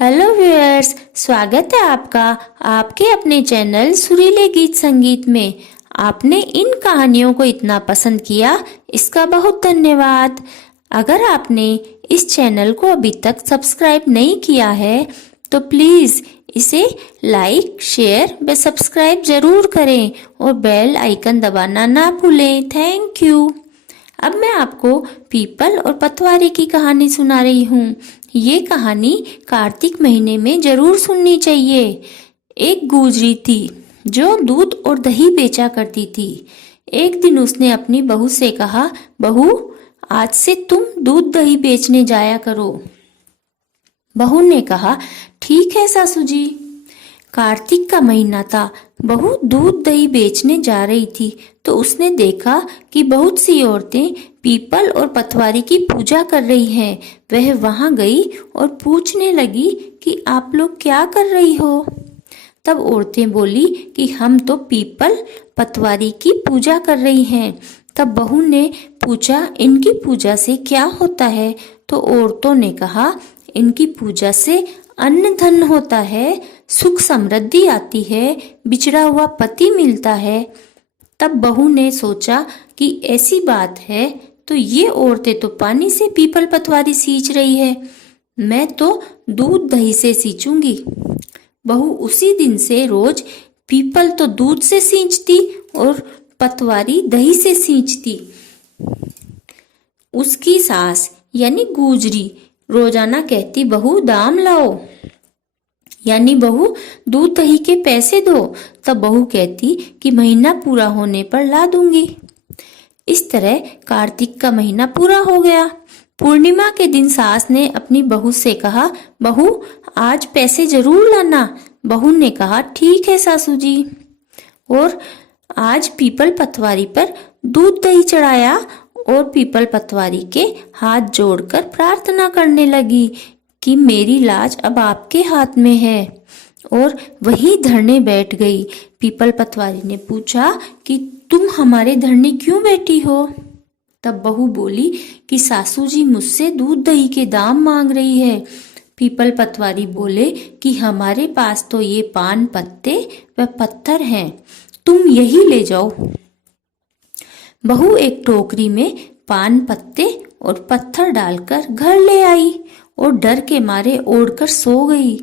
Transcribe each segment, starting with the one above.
Hello viewers, स्वागत है आपका आपके अपने चैनल सुरीले गीत संगीत में। आपने इन कहानियों को इतना पसंद किया, इसका बहुत धन्यवाद। अगर आपने इस चैनल को अभी तक सब्सक्राइब नहीं किया है तो प्लीज़ इसे लाइक, शेयर व सब्सक्राइब ज़रूर करें और बेल आइकन दबाना ना भूलें। Thank you. अब मैं आपको पीपल और पतवारी की कहानी सुना रही हूँ। ये कहानी कार्तिक महीने में जरूर सुननी चाहिए। एक गुजरी थी जो दूध और दही बेचा करती थी। एक दिन उसने अपनी बहू से कहा, बहू, आज से तुम दूध दही बेचने जाया करो। बहू ने कहा, ठीक है सासू जी। कार्तिक का महीना था। बहू दूध दही बेचने जा रही थी तो उसने देखा कि बहुत सी औरतें पीपल और पतवारी की पूजा कर रही हैं। वह वहां गई और पूछने लगी कि आप लोग क्या कर रही हो। तब औरतें बोली कि हम तो पीपल पतवारी की पूजा कर रही हैं। तब बहू ने पूछा, इनकी पूजा से क्या होता है? तो औरतों ने कहा, इनकी पूजा से अन्न धन होता है, सुख समृद्धि आती है, बिछड़ा हुआ पति मिलता है। तब बहू ने सोचा कि ऐसी बात है तो ये औरतें तो पानी से पीपल पतवारी सींच रही है, मैं तो दूध दही से सींचूंगी। बहू उसी दिन से रोज पीपल तो दूध से सींचती और पतवारी दही से सींचती। उसकी सास यानी गुजरी रोजाना कहती, बहू दाम लाओ, यानी बहू दूध दही के पैसे दो। तब बहू कहती कि महीना पूरा होने पर ला दूंगी। इस तरह कार्तिक का महीना पूरा हो गया। पूर्णिमा के दिन सास ने अपनी बहू से कहा, बहू आज पैसे जरूर लाना। बहू ने कहा, ठीक है सासू जी। और आज पीपल पतवारी पर दूध दही चढ़ाया और पीपल पतवारी के हाथ जोड़कर प्रार्थना करने लगी कि मेरी लाज अब आपके हाथ में है। और वहीं धरने बैठ गई। पीपल पतवारी ने पूछा कि तुम हमारे धरने क्यों बैठी हो? तब बहू बोली कि सासू जी मुझसे दूध दही के दाम मांग रही है। पीपल पतवारी बोले कि हमारे पास तो ये पान पत्ते व पत्थर हैं, तुम यही ले जाओ। बहू एक टोकरी में पान पत्ते और पत्थर डालकर घर ले आई और डर के मारे ओढ़कर सो गई।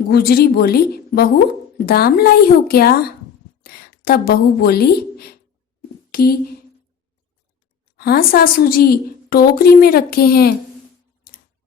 गुजरी बोली, बहू दाम लाई हो क्या? तब बहू बोली कि हाँ सासू जी, टोकरी में रखे हैं।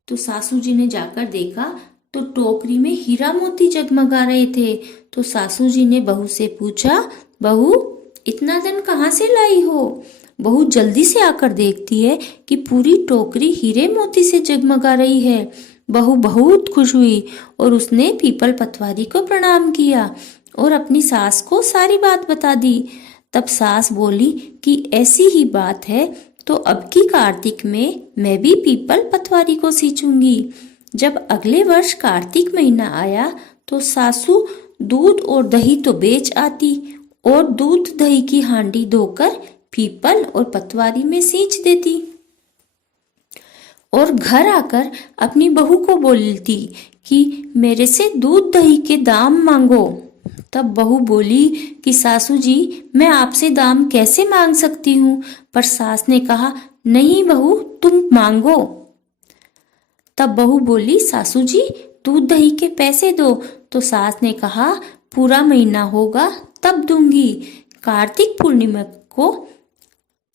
तो सासू जी ने जाकर देखा तो टोकरी में हीरा मोती जगमगा रहे थे। तो सासू जी ने बहू से पूछा, बहू इतना धन कहाँ से लाई हो? बहू जल्दी से आकर देखती है कि पूरी टोकरी हीरे मोती से जगमगा रही है। बहू बहुत खुश हुई और उसने पीपल पतवारी को प्रणाम किया और अपनी सास को सारी बात बता दी। तब सास बोली कि ऐसी ही बात है तो अब की कार्तिक में मैं भी पीपल पतवारी को सींचूंगी। जब अगले वर्ष कार्तिक महीना आया तो सासू दूध और दही तो बेच आती और दूध दही की हांडी धोकर पीपल और पतवारी में सींच देती और घर आकर अपनी बहू को बोलती कि मेरे से दूध दही के दाम मांगो। तब बहू बोली कि सासू जी मैं आपसे दाम कैसे मांग सकती हूँ? पर सास ने कहा, नहीं बहू तुम मांगो। तब बहू बोली, सासू जी दूध दही के पैसे दो। तो सास ने कहा, पूरा महीना होगा तब दूंगी। कार्तिक पूर्णिमा को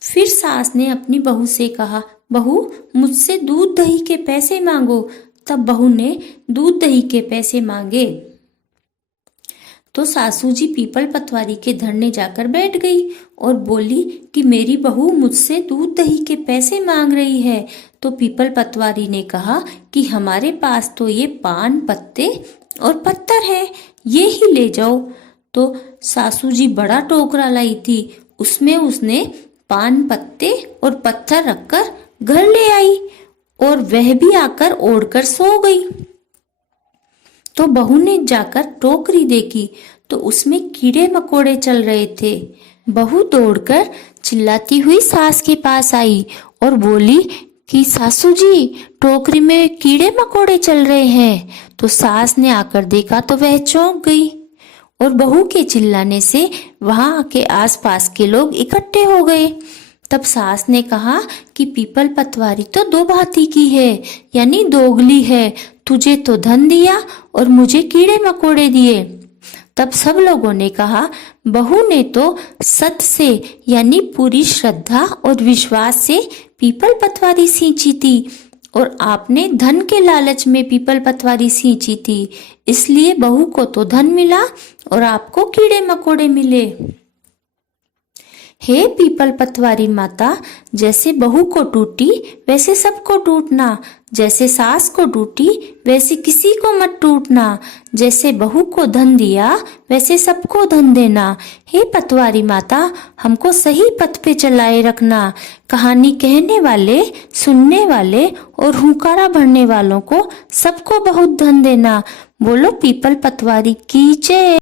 फिर सास ने अपनी बहू से कहा, बहू मुझसे दूध दही के पैसे मांगो। तब बहू ने दूध दही के पैसे मांगे तो सासू जी पीपल पतवारी के धरने जाकर बैठ गई और बोली कि मेरी बहू मुझसे दूध दही के पैसे मांग रही है। तो पीपल पतवारी ने कहा कि हमारे पास तो ये पान पत्ते और पत्थर है, ये ही ले जाओ। तो सासू जी बड़ा टोकरा लाई थी, उसमें उसने पान पत्ते और पत्थर रखकर घर ले आई और वह भी आकर ओढ़कर सो गई। तो बहू ने जाकर टोकरी देखी तो उसमें कीड़े मकोड़े चल रहे थे। बहू दौड़कर चिल्लाती हुई सास के पास आई और बोली कि सासू जी टोकरी में कीड़े मकोड़े चल रहे हैं। तो सास ने आकर देखा तो वह चौंक गई और बहू के चिल्लाने से वहां के आसपास के लोग इकट्ठे हो गए। तब सास ने कहा कि पीपल पतवारी तो दो भांति की है, यानी दोगली है। तुझे तो धन दिया और मुझे कीड़े मकोड़े दिए। तब सब लोगों ने कहा, बहू ने तो सत से यानी पूरी श्रद्धा और विश्वास से पीपल पतवारी सींची थी और आपने धन के लालच में पीपल पतवारी सींची थी, इसलिए बहू को तो धन मिला और आपको कीड़े मकोड़े मिले। हे पीपल पतवारी माता, जैसे बहू को टूटी वैसे सबको टूटना, जैसे सास को टूटी वैसे किसी को मत टूटना, जैसे बहू को धन दिया वैसे सबको धन देना। हे पतवारी माता, हमको सही पथ पे चलाए रखना। कहानी कहने वाले, सुनने वाले और हुंकारा भरने वालों को सबको बहुत धन देना। बोलो पीपल पतवारी की जय।